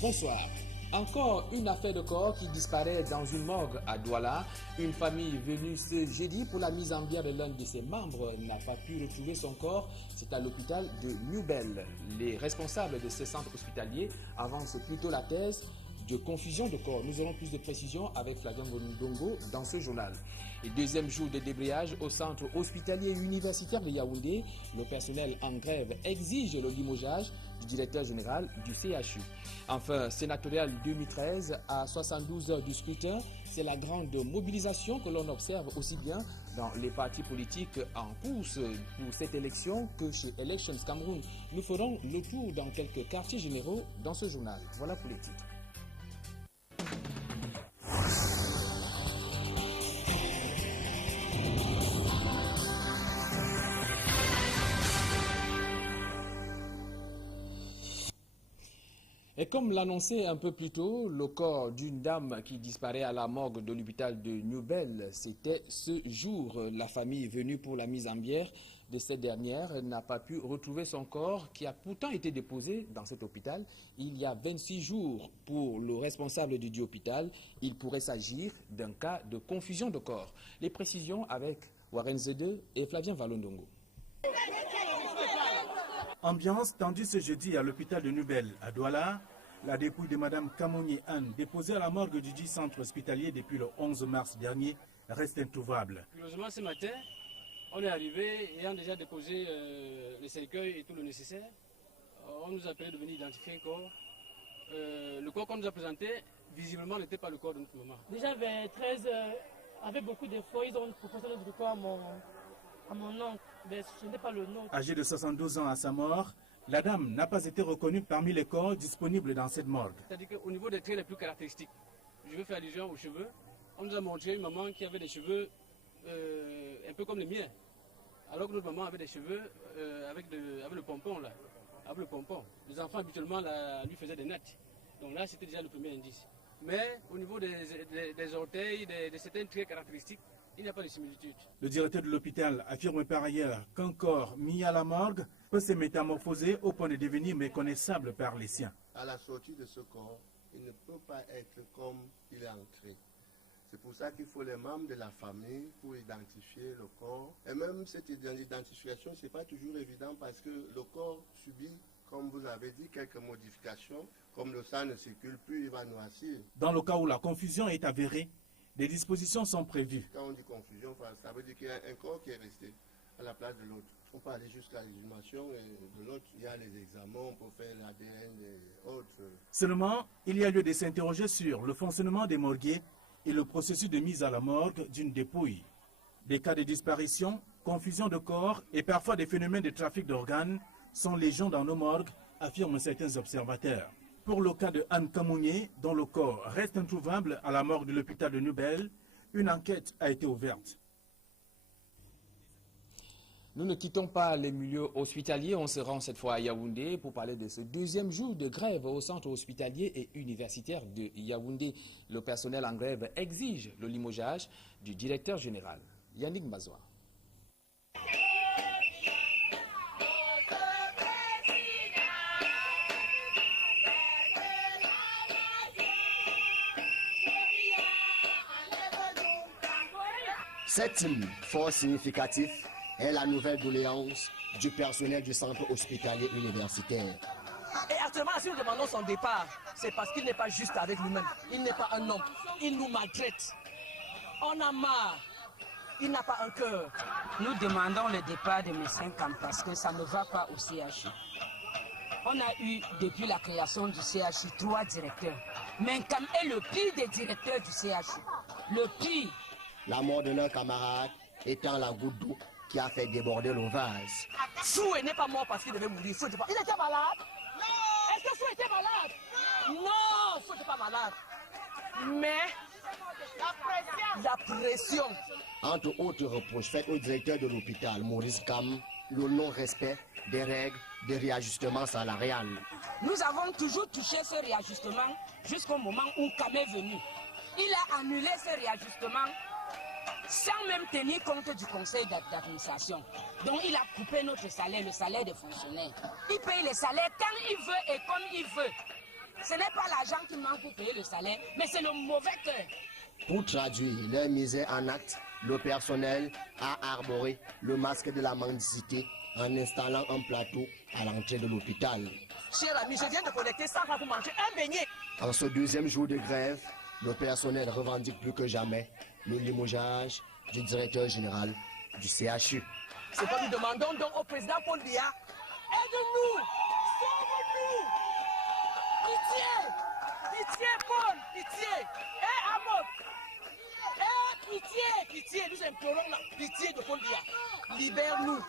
Bonsoir. Encore une affaire de corps qui disparaît dans une morgue à Douala. Une famille venue ce jeudi pour la mise en bière de l'un de ses membres n'a pas pu retrouver son corps. C'est à l'hôpital de Newbell. Les responsables de ce centre hospitalier avancent plutôt la thèse de confusion de corps. Nous aurons plus de précisions avec Flavien Ndongo dans ce journal. Et deuxième jour de débrayage au centre hospitalier universitaire de Yaoundé. Le personnel en grève exige le limogeage du directeur général du CHU. Enfin, sénatorial 2013, à 72 heures du scrutin, c'est la grande mobilisation que l'on observe aussi bien dans les partis politiques en course pour cette élection que chez Elections Cameroun. Nous ferons le tour dans quelques quartiers généraux dans ce journal. Voilà pour les titres. Et comme l'annonçait un peu plus tôt, le corps d'une dame qui disparaît à la morgue de l'hôpital de Newbell, c'était ce jour. La famille venue pour la mise en bière de cette dernière n'a pas pu retrouver son corps qui a pourtant été déposé dans cet hôpital il y a 26 jours. Pour le responsable du dit hôpital, il pourrait s'agir d'un cas de confusion de corps. Les précisions avec Warren Zede et Flavien Valondongo. Ambiance tendue ce jeudi à l'hôpital de Newbell à Douala. La dépouille de Mme Kamoni Anne, déposée à la morgue du dit centre hospitalier depuis le 11 mars dernier, reste introuvable. Curieusement, ce matin, on est arrivé ayant déjà déposé les cercueils et tout le nécessaire. On nous a appelé de venir identifier un corps. Le corps qu'on nous a présenté, visiblement, n'était pas le corps de notre maman. Déjà vers 13 heures, avec beaucoup d'efforts, ils ont proposé notre corps à mon oncle, mais ce n'est pas le nom. Âgée de 72 ans à sa mort, la dame n'a pas été reconnue parmi les corps disponibles dans cette morgue. C'est-à-dire qu'au niveau des traits les plus caractéristiques, je veux faire allusion aux cheveux. On nous a montré une maman qui avait des cheveux un peu comme les miens. Alors que notre maman avait des cheveux avec le pompon là. Avec le pompon. Les enfants habituellement lui faisaient des nattes. Donc là c'était déjà le premier indice. Mais au niveau des orteils, de certains traits caractéristiques, il n'y a pas de similitude. Le directeur de l'hôpital affirme par ailleurs qu'un corps mis à la morgue peut se métamorphoser au point de devenir méconnaissable par les siens. À la sortie de ce corps, il ne peut pas être comme il est entré. C'est pour ça qu'il faut les membres de la famille pour identifier le corps. Et même cette identification, ce n'est pas toujours évident parce que le corps subit, comme vous avez dit, quelques modifications. Comme le sang ne circule plus, il va noircir. Dans le cas où la confusion est avérée, des dispositions sont prévues. Quand on dit confusion, ça veut dire qu'il y a un corps qui est resté à la place de l'autre. On peut aller jusqu'à l'exhumation et de l'autre, il y a les examens, on peut faire l'ADN et autres. Seulement, il y a lieu de s'interroger sur le fonctionnement des morguiers et le processus de mise à la morgue d'une dépouille. Des cas de disparition, confusion de corps et parfois des phénomènes de trafic d'organes sont légion dans nos morgues, affirment certains observateurs. Pour le cas de Anne Kamounié, dont le corps reste introuvable à la morgue de l'hôpital de Newbell, une enquête a été ouverte. Nous ne quittons pas les milieux hospitaliers, on se rend cette fois à Yaoundé pour parler de ce deuxième jour de grève au centre hospitalier et universitaire de Yaoundé. Le personnel en grève exige le limogeage du directeur général. Yannick Mazoua. Cette force significative est la nouvelle doléance du personnel du centre hospitalier universitaire. Et actuellement, si nous demandons son départ, c'est parce qu'il n'est pas juste avec nous-mêmes. Il n'est pas un homme. Il nous maltraite. On a marre. Il n'a pas un cœur. Nous demandons le départ de M. Kam parce que ça ne va pas au CHU. On a eu, depuis la création du CHU, 3 directeurs. Mais Kam est le pire des directeurs du CHU. Le pire. La mort de leur camarade étant la goutte d'eau qui a fait déborder le vase. Foué n'est pas mort parce qu'il devait mourir. Foué était pas... Il était malade? Non! Est-ce que Foué était malade? Non! Foué n'était pas malade. Mais la pression. Entre autres reproches faits au directeur de l'hôpital, Maurice Kam, le non-respect des règles de réajustement salarial. Nous avons toujours touché ce réajustement jusqu'au moment où Kam est venu. Il a annulé ce réajustement sans même tenir compte du conseil d'administration. Donc il a coupé notre salaire, le salaire des fonctionnaires. Il paye les salaires quand il veut et comme il veut. Ce n'est pas l'argent qui manque pour payer le salaire, mais c'est le mauvais cœur. Pour traduire leur misère en actes, le personnel a arboré le masque de la mendicité en installant un plateau à l'entrée de l'hôpital. Cher ami, je viens de collecter 100 francs pour manger un beignet. En ce deuxième jour de grève, le personnel revendique plus que jamais le limogeage du directeur général du CHU. C'est quoi nous demandons donc au président Paul Biya? Aide-nous! Sauve-nous! Pitié! Pitié, Paul! Pitié! Amok! Pitié! Pitié! Nous implorons la pitié de Paul Biya. Libère-nous!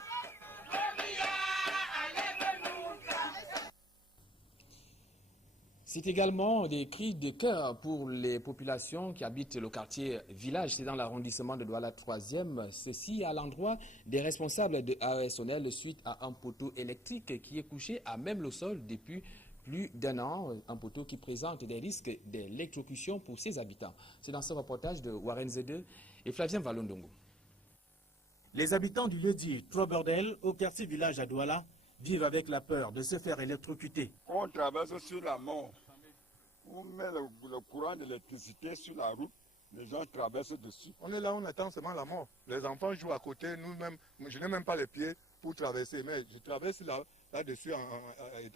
C'est également des cris de cœur pour les populations qui habitent le quartier Village, c'est dans l'arrondissement de Douala 3e. Ceci à l'endroit des responsables de AESONEL suite à un poteau électrique qui est couché à même le sol depuis plus d'un an. Un poteau qui présente des risques d'électrocution pour ses habitants. C'est dans ce reportage de Warren Z2 et Flavien Valondongo. Les habitants du lieu-dit Trobordel, au quartier Village à Douala, vivent avec la peur de se faire électrocuter. On traverse sur la mort. On met le courant d'électricité sur la route, les gens traversent dessus. On est là, on attend seulement la mort. Les enfants jouent à côté, nous-mêmes, je n'ai même pas les pieds pour traverser, mais je traverse là-dessus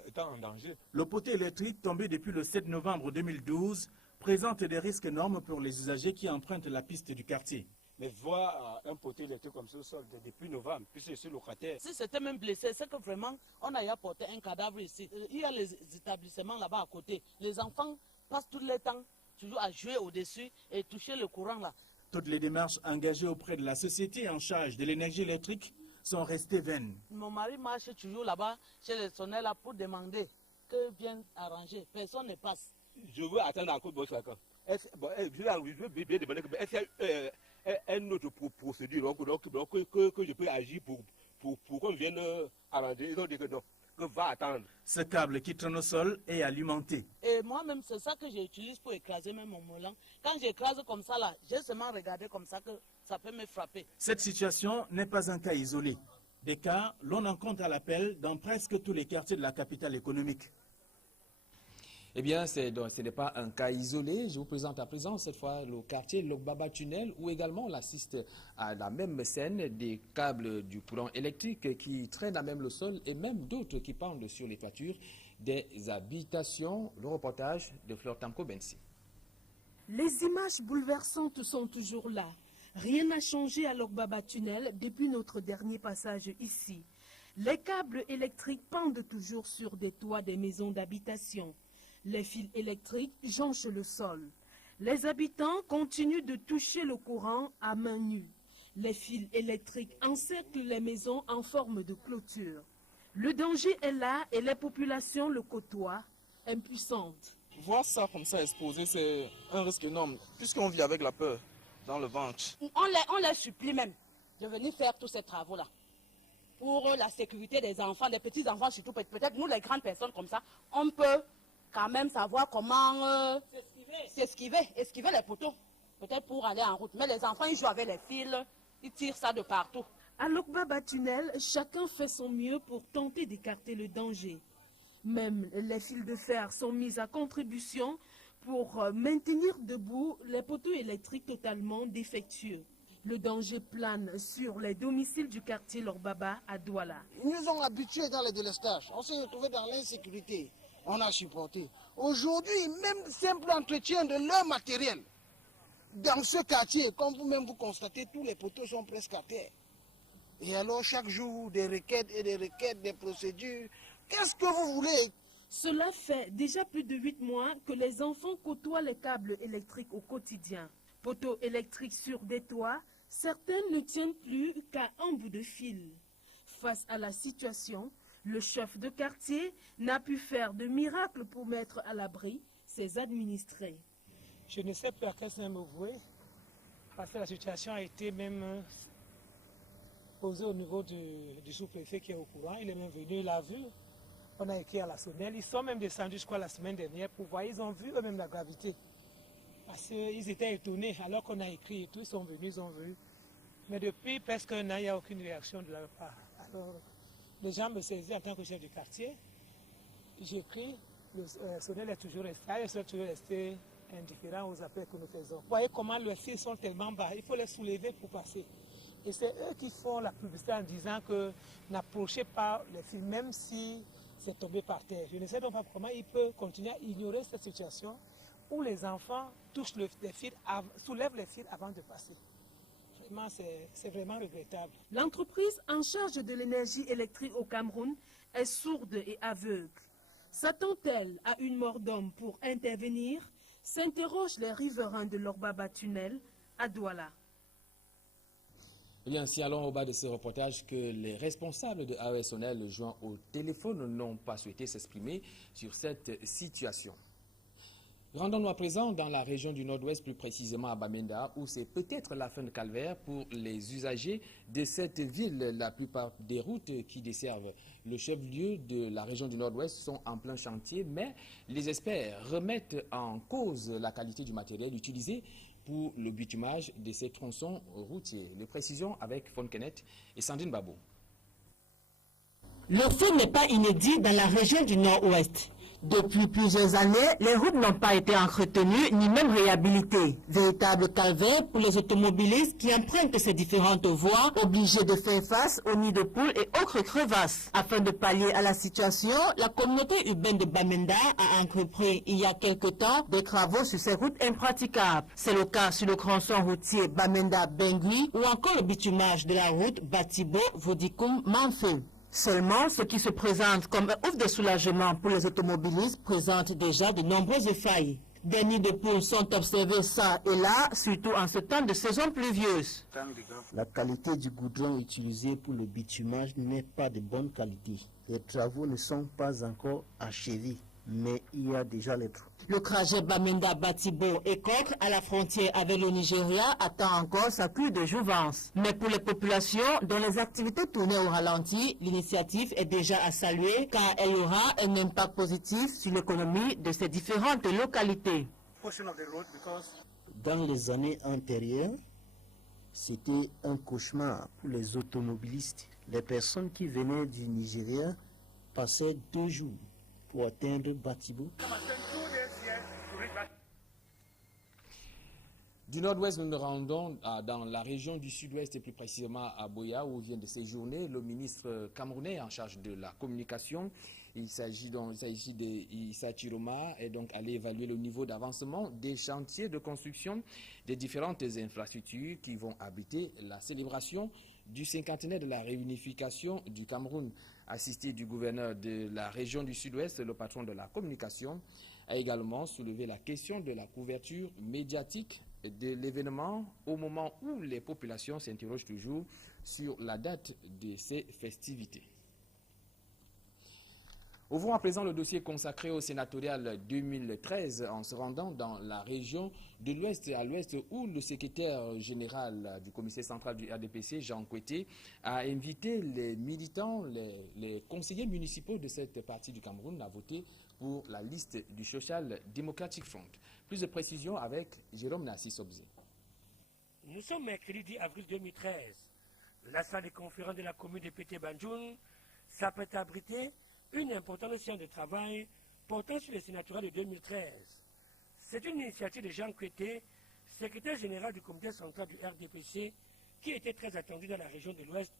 étant en danger. Le poteau électrique tombé depuis le 7 novembre 2012 présente des risques énormes pour les usagers qui empruntent la piste du quartier. Mais voir un poteau électrique comme ça au sol depuis novembre, puisque je suis locataire. Si c'était même blessé, c'est que vraiment, on a apporté un cadavre ici. Il y a les établissements là-bas à côté. Les enfants passent tout le temps toujours à jouer au-dessus et toucher le courant là. Toutes les démarches engagées auprès de la société en charge de l'énergie électrique sont restées vaines. Mon mari marche toujours là-bas chez les sonneurs là pour demander que viennent arranger. Personne ne passe. Je veux attendre encore de chacun. Je veux bien demander que est-ce qu'il y a une autre procédure que je peux agir pour qu'on vienne arranger. Ils ont dit que non, que va attendre. Ce câble qui traîne au sol est alimenté. Et moi-même, c'est ça que j'utilise pour écraser même mon moulin. Quand j'écrase comme ça là, j'ai seulement regardé comme ça que ça peut me frapper. Cette situation n'est pas un cas isolé. Des cas, l'on en compte à l'appel dans presque tous les quartiers de la capitale économique. Eh bien, ce n'est pas un cas isolé. Je vous présente à présent, cette fois, le quartier Lokbaba Tunnel, où également on assiste à la même scène des câbles du courant électrique qui traînent à même le sol et même d'autres qui pendent sur les toitures des habitations. Le reportage de Fleur Tamko Bensi. Les images bouleversantes sont toujours là. Rien n'a changé à Lokbaba Tunnel depuis notre dernier passage ici. Les câbles électriques pendent toujours sur des toits des maisons d'habitation. Les fils électriques jonchent le sol. Les habitants continuent de toucher le courant à main nue. Les fils électriques encerclent les maisons en forme de clôture. Le danger est là et les populations le côtoient, impuissantes. Voir ça comme ça exposé, c'est un risque énorme, puisqu'on vit avec la peur dans le ventre. On les supplie même de venir faire tous ces travaux-là. Pour la sécurité des enfants, des petits-enfants surtout, peut-être nous les grandes personnes comme ça, on peut quand même savoir comment esquiver les poteaux, peut-être pour aller en route. Mais les enfants, ils jouent avec les fils, ils tirent ça de partout. À Lokbaba Tunnel, chacun fait son mieux pour tenter d'écarter le danger. Même les fils de fer sont mis à contribution pour maintenir debout les poteaux électriques totalement défectueux. Le danger plane sur les domiciles du quartier Lokbaba à Douala. Ils nous ont habitués dans les délestages. On s'est retrouvés dans l'insécurité. On a supporté. Aujourd'hui, même simple entretien de leur matériel. Dans ce quartier, comme vous-même vous constatez, tous les poteaux sont presque à terre. Et alors, chaque jour, des requêtes et des requêtes, des procédures. Qu'est-ce que vous voulez? Cela fait déjà plus de 8 mois que les enfants côtoient les câbles électriques au quotidien. Poteaux électriques sur des toits, certains ne tiennent plus qu'à un bout de fil. Face à la situation, le chef de quartier n'a pu faire de miracle pour mettre à l'abri ses administrés. Je ne sais plus à quel sens me vouer, parce que la situation a été même posée au niveau du sous-préfet qui est au courant. Il est même venu, il l'a vu. On a écrit à la SONEL. Ils sont même descendus, je crois, la semaine dernière pour voir. Ils ont vu eux-mêmes la gravité. Parce qu'ils étaient étonnés. Alors qu'on a écrit et tout, ils sont venus, ils ont vu. Mais depuis presque un an, il n'y a aucune réaction de leur part. Alors, les gens me saisissent en tant que chef du quartier. J'écris le SONEL est toujours resté indifférent aux appels que nous faisons. Vous voyez comment les fils sont tellement bas, il faut les soulever pour passer. Et c'est eux qui font la publicité en disant que n'approchez pas les fils, même si c'est tombé par terre. Je ne sais donc pas comment ils peuvent continuer à ignorer cette situation où les enfants touchent les fils, soulèvent les fils avant de passer. Vraiment, c'est vraiment regrettable. L'entreprise en charge de l'énergie électrique au Cameroun est sourde et aveugle. S'attend-elle à une mort d'homme pour intervenir? S'interrogent les riverains de l'Orbaba Tunnel à Douala. Eh bien, si allons au bas de ce reportage que les responsables de AESONEL joints au téléphone n'ont pas souhaité s'exprimer sur cette situation. Rendons-nous à présent dans la région du Nord-Ouest, plus précisément à Bamenda, où c'est peut-être la fin de calvaire pour les usagers de cette ville. La plupart des routes qui desservent le chef-lieu de la région du Nord-Ouest sont en plein chantier, mais les experts remettent en cause la qualité du matériel utilisé pour le bitumage de ces tronçons routiers. Les précisions avec Fonkenet et Sandrine Babou. Le fait n'est pas inédit dans la région du Nord-Ouest. Depuis plusieurs années, les routes n'ont pas été entretenues ni même réhabilitées. Véritable calvaire pour les automobilistes qui empruntent ces différentes voies, obligés de faire face aux nids de poules et autres crevasses. Afin de pallier à la situation, la communauté urbaine de Bamenda a entrepris il y a quelque temps des travaux sur ces routes impraticables. C'est le cas sur le tronçon routier Bamenda-Bengui ou encore le bitumage de la route Batibo-Vodikoum-Manfé. Seulement, ce qui se présente comme un ouf de soulagement pour les automobilistes présente déjà de nombreuses failles. Des nids de poules sont observés ça et là, surtout en ce temps de saison pluvieuse. La qualité du goudron utilisé pour le bitumage n'est pas de bonne qualité. Les travaux ne sont pas encore achevés, mais il y a déjà les trous. Le trajet Bamenda-Batibo et Kokre à la frontière avec le Nigeria attend encore sa cure de jouvence. Mais pour les populations dont les activités tournaient au ralenti, l'initiative est déjà à saluer car elle aura un impact positif sur l'économie de ces différentes localités. Dans les années antérieures, c'était un cauchemar pour les automobilistes. Les personnes qui venaient du Nigeria passaient 2 jours pour atteindre Batibo. Du nord-ouest, nous nous rendons dans la région du sud-ouest et plus précisément à Boya où vient de séjourner le ministre camerounais en charge de la communication. Il s'agit d'Issa Chiroma et donc aller évaluer le niveau d'avancement des chantiers de construction des différentes infrastructures qui vont habiter la célébration du 50e de la réunification du Cameroun. Assisté du gouverneur de la région du sud-ouest, le patron de la communication a également soulevé la question de la couverture médiatique de l'événement au moment où les populations s'interrogent toujours sur la date de ces festivités. Ouvrons à présent le dossier consacré au sénatorial 2013 en se rendant dans la région de l'Ouest à l'Ouest où le secrétaire général du comité central du RDPC, Jean Koueté, a invité les militants, les conseillers municipaux de cette partie du Cameroun à voter pour la liste du Social Democratic Front. Plus de précisions avec Jérôme Nassis Obzé. Nous sommes mercredi 10 avril 2013. La salle de conférence de la commune de Pété-Banjoun s'apprête à abriter une importante séance de travail portant sur le sénatorial de 2013. C'est une initiative de Jean Koueté, secrétaire général du comité central du RDPC, qui était très attendu dans la région de l'Ouest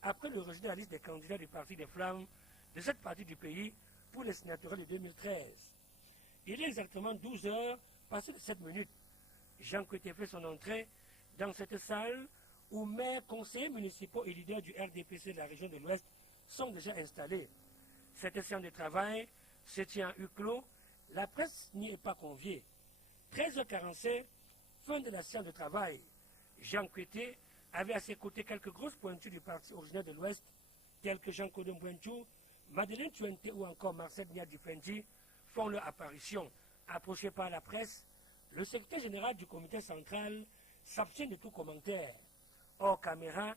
après le rejet de la liste des candidats du Parti des Flammes de cette partie du pays pour le sénatorial de 2013. Il est exactement 12 heures passées de 7 minutes. Jean Koueté fait son entrée dans cette salle où maires, conseillers municipaux et leaders du RDPC de la région de l'Ouest sont déjà installés. Cette séance de travail se tient à huis clos, la presse n'y est pas conviée. 13h45, fin de la séance de travail. Jean Koueté avait à ses côtés quelques grosses pointures du parti originaire de l'Ouest, tels que Jean Kodon Bouentou, Madeleine Tuente ou encore Marcel Niadifendi, font leur apparition. Approché par la presse, le secrétaire général du comité central s'abstient de tout commentaire. Hors caméra,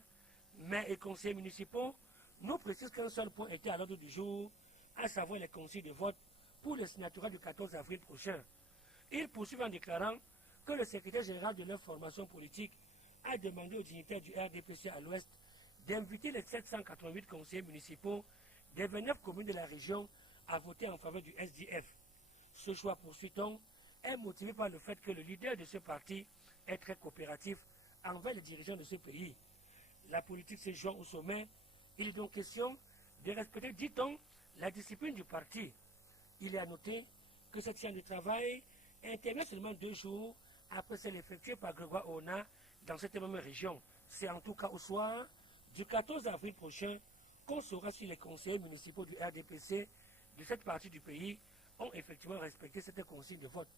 maires et conseillers municipaux nous précisent qu'un seul point était à l'ordre du jour, à savoir les consignes de vote pour le sénatorial du 14 avril prochain. Ils poursuivent en déclarant que le secrétaire général de leur formation politique a demandé aux dignitaires du RDPC à l'Ouest d'inviter les 788 conseillers municipaux des 29 communes de la région à voter en faveur du SDF. Ce choix, poursuit-on, est motivé par le fait que le leader de ce parti est très coopératif envers les dirigeants de ce pays. La politique se joue au sommet. Il est donc question de respecter, dit-on, la discipline du parti. Il est à noter que cette séance de travail intervient seulement 2 jours après celle effectuée par Grégoire Ona dans cette même région. C'est en tout cas au soir du 14 avril prochain qu'on saura si les conseillers municipaux du RDPC de cette partie du pays ont effectivement respecté cette consigne de vote.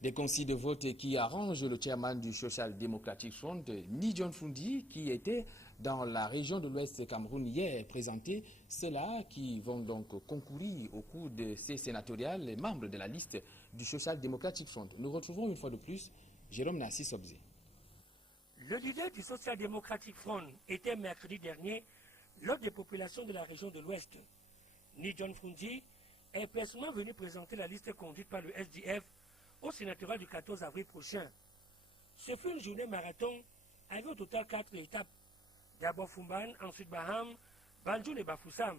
Des consignes de vote qui arrangent le chairman du Social Democratic Front, Ni John Fundi, qui était dans la région de l'Ouest Cameroun hier présenté. Ceux-là qui vont donc concourir au cours de ces sénatoriales, les membres de la liste du Social Democratic Front. Nous retrouvons une fois de plus Jérôme Nassis Obzé. Le leader du Social Democratic Front était mercredi dernier lors des populations de la région de l'Ouest. Ni John Fundi est personnellement venu présenter la liste conduite par le SDF au sénatorial du 14 avril prochain. Ce fut une journée marathon avec au total 4 étapes. D'abord Fumban, ensuite Baham, Banjul et Bafoussam.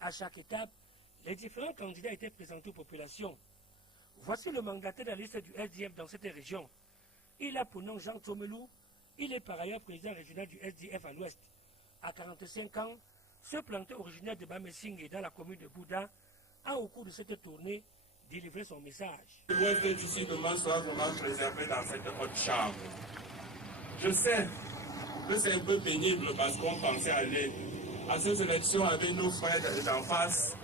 À chaque étape, les différents candidats étaient présentés aux populations. Voici le mandataire de la liste du SDF dans cette région. Il a pour nom Jean Tomelou. Il est par ailleurs président régional du SDF à l'Ouest. À 45 ans, ce planteur originaire de Bamessing dans la commune de Bouddha a au cours de cette tournée délivré son message. L'Ouest d'ici demain sera vraiment préservé dans cette haute chambre. Je sais que c'est un peu pénible parce qu'on pensait aller à ces élections avec nos frères d'en face.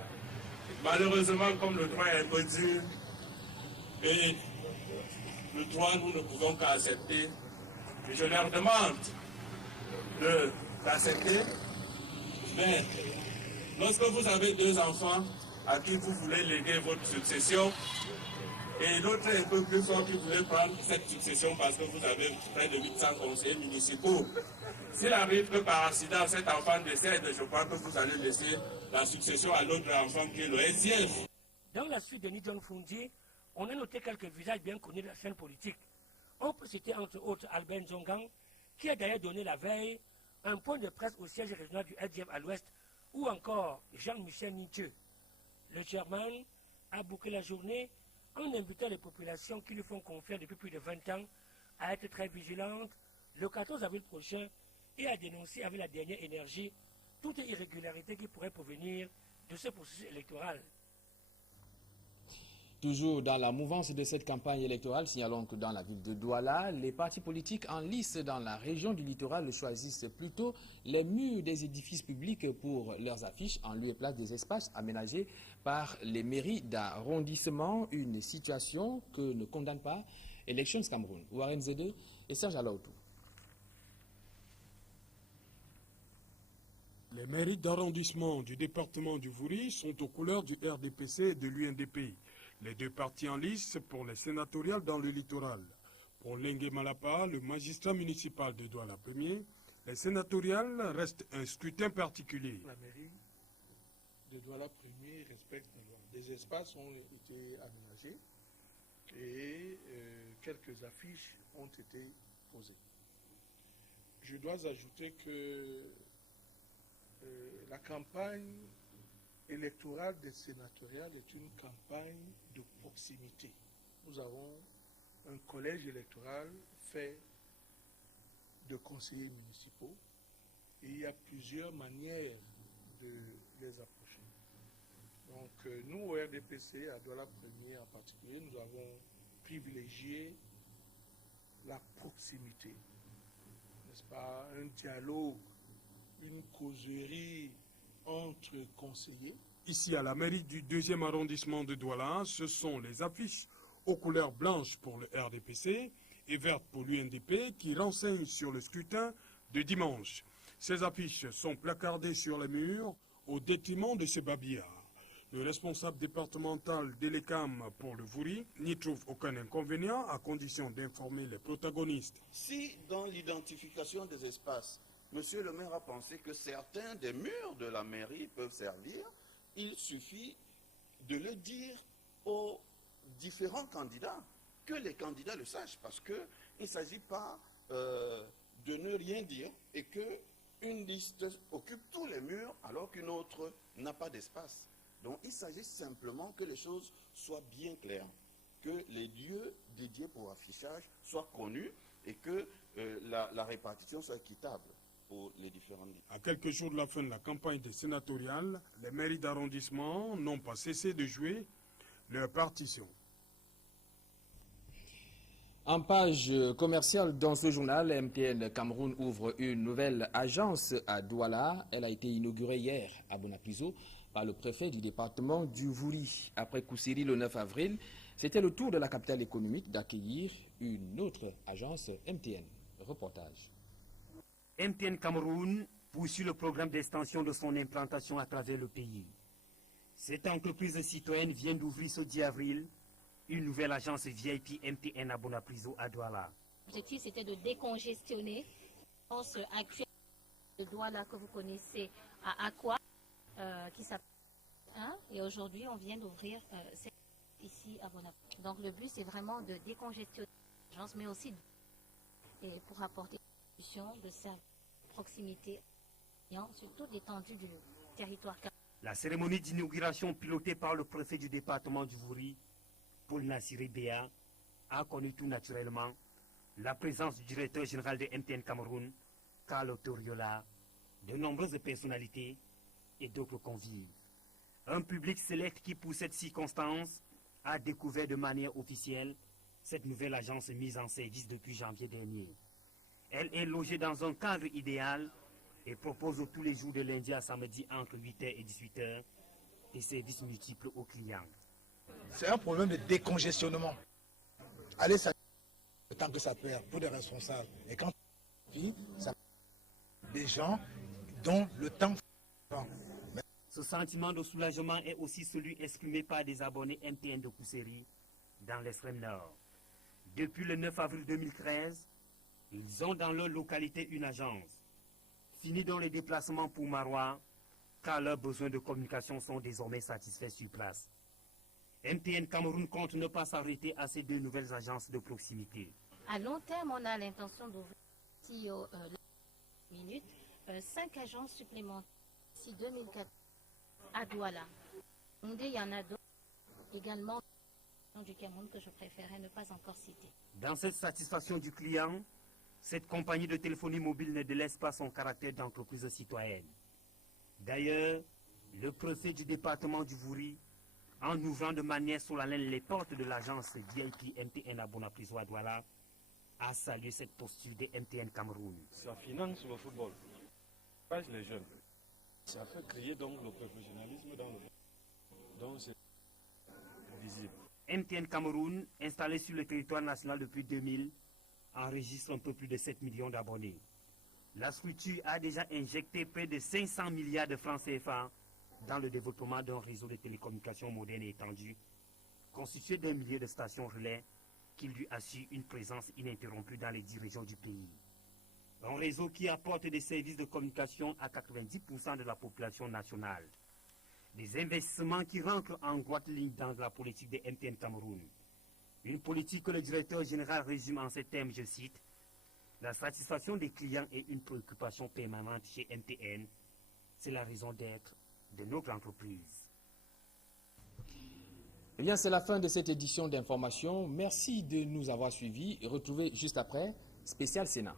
Malheureusement, comme le droit est un peu dur, et le droit, nous ne pouvons qu'accepter. Et je leur demande d'accepter. Mais lorsque vous avez 2 enfants à qui vous voulez léguer votre succession, et l'autre est un peu plus fort qui voulait prendre cette succession parce que vous avez près de 800 conseillers municipaux. S'il arrive que par accident cet enfant décède, je crois que vous allez laisser la succession à l'autre enfant qui est le SDF. Dans la suite de Ni John Fundi, on a noté quelques visages bien connus de la scène politique. On peut citer entre autres Albert Zongang, qui a d'ailleurs donné la veille un point de presse au siège régional du SDF à l'Ouest, ou encore Jean-Michel Nintieu. Le chairman a bouclé la journée en invitant les populations qui lui font confiance depuis plus de 20 ans à être très vigilantes le 14 avril prochain et à dénoncer avec la dernière énergie toute irrégularité qui pourrait provenir de ce processus électoral. Toujours dans la mouvance de cette campagne électorale, signalons que dans la ville de Douala, les partis politiques en lice dans la région du littoral choisissent plutôt les murs des édifices publics pour leurs affiches en lieu et place des espaces aménagés par les mairies d'arrondissement, une situation que ne condamne pas Elections Cameroun. Warren Zede et Serge Alaoutou. Les mairies d'arrondissement du département du Vouri sont aux couleurs du RDPC et de l'UNDP. Les 2 partis en lice pour les sénatoriales dans le littoral. Pour Lengue Malapa, le magistrat municipal de Douala 1er, les sénatoriales restent un scrutin particulier. La mairie de Douala 1er respecte la loi. Des espaces ont été aménagés et quelques affiches ont été posées. Je dois ajouter que la campagne électorale des sénatoriales est une campagne de proximité. Nous avons un collège électoral fait de conseillers municipaux et il y a plusieurs manières de les approcher. Donc nous au RDPC, à Douala 1er en particulier, nous avons privilégié la proximité, n'est-ce pas, un dialogue, une causerie entre conseillers. Ici, à la mairie du 2e arrondissement de Douala, ce sont les affiches aux couleurs blanches pour le RDPC et vertes pour l'UNDP qui renseignent sur le scrutin de dimanche. Ces affiches sont placardées sur les murs au détriment de ce babillard. Le responsable départemental d'Elecam pour le Vouri n'y trouve aucun inconvénient à condition d'informer les protagonistes. Si dans l'identification des espaces, Monsieur le maire a pensé que certains des murs de la mairie peuvent servir, il suffit de le dire aux différents candidats, que les candidats le sachent, parce qu'il ne s'agit pas de ne rien dire et qu'une liste occupe tous les murs alors qu'une autre n'a pas d'espace. Donc il s'agit simplement que les choses soient bien claires, que les lieux dédiés pour affichage soient connus et que la répartition soit équitable pour les différents lieux. À quelques jours de la fin de la campagne des sénatoriales, les mairies d'arrondissement n'ont pas cessé de jouer leur partition. En page commerciale, dans ce journal, MTN Cameroun ouvre une nouvelle agence à Douala. Elle a été inaugurée hier à Bonapiso par le préfet du département du Vouri. Après Koussiri le 9 avril, c'était le tour de la capitale économique d'accueillir une autre agence MTN. Reportage. MTN Cameroun poursuit le programme d'extension de son implantation à travers le pays. Cette entreprise citoyenne vient d'ouvrir ce 10 avril une nouvelle agence VIP MTN à Bonapiso à Douala. L'objectif, c'était de décongestionner l'agence actuelle de Douala que vous connaissez à Aqua, qui s'appelle et aujourd'hui, on vient d'ouvrir ici à Bonapiso. Donc, le but, c'est vraiment de décongestionner l'agence, mais aussi pour apporter des solutions de service de proximité sur toute l'étendue du territoire. La cérémonie d'inauguration pilotée par le préfet du département du Vouri, Paul Nassiri Béa, a connu tout naturellement la présence du directeur général de MTN Cameroun, Carlo Toriola, de nombreuses personnalités et d'autres convives. Un public sélect qui, pour cette circonstance, a découvert de manière officielle cette nouvelle agence mise en service depuis janvier dernier. Elle est logée dans un cadre idéal et propose tous les jours de lundi à samedi entre 8h et 18h des services multiples aux clients. C'est un problème de décongestionnement. Allez, ça le temps que ça perd pour des responsables. Et quand ça des gens dont le temps. Ce sentiment de soulagement est aussi celui exprimé par des abonnés MTN de Koussiri dans l'extrême nord. Depuis le 9 avril 2013, ils ont dans leur localité une agence. Fini dans les déplacements pour Marois, car leurs besoins de communication sont désormais satisfaits sur place. MTN Cameroun compte ne pas s'arrêter à ces deux nouvelles agences de proximité. À long terme, on a l'intention d'ouvrir d'ici 5 agences supplémentaires d'ici 2014 à Douala. Il y en a d'autres également du Cameroun que je préférais ne pas encore citer. Dans cette satisfaction du client, cette compagnie de téléphonie mobile ne délaisse pas son caractère d'entreprise citoyenne. D'ailleurs, le préfet du département du Vouri, en ouvrant de manière solennelle les portes de l'agence VIP MTN à Bonapiso à Douala, a salué cette posture de MTN Cameroun. Ça finance le football, ça les jeunes. Ça fait crier donc le professionnalisme dans le monde. Donc c'est visible. MTN Cameroun, installé sur le territoire national depuis 2000, enregistre un peu plus de 7 millions d'abonnés. La structure a déjà injecté près de 500 milliards de francs CFA dans le développement d'un réseau de télécommunications moderne et étendu, constitué d'un millier de stations relais qui lui assure une présence ininterrompue dans les 10 régions du pays. Un réseau qui apporte des services de communication à 90% de la population nationale. Des investissements qui rentrent en droite ligne dans la politique de MTN Cameroun. Une politique que le directeur général résume en ces termes, je cite, « La satisfaction des clients est une préoccupation permanente chez MTN. C'est la raison d'être de notre entreprise. » Eh bien, c'est la fin de cette édition d'information. Merci de nous avoir suivis. Retrouvez juste après Spécial Sénat.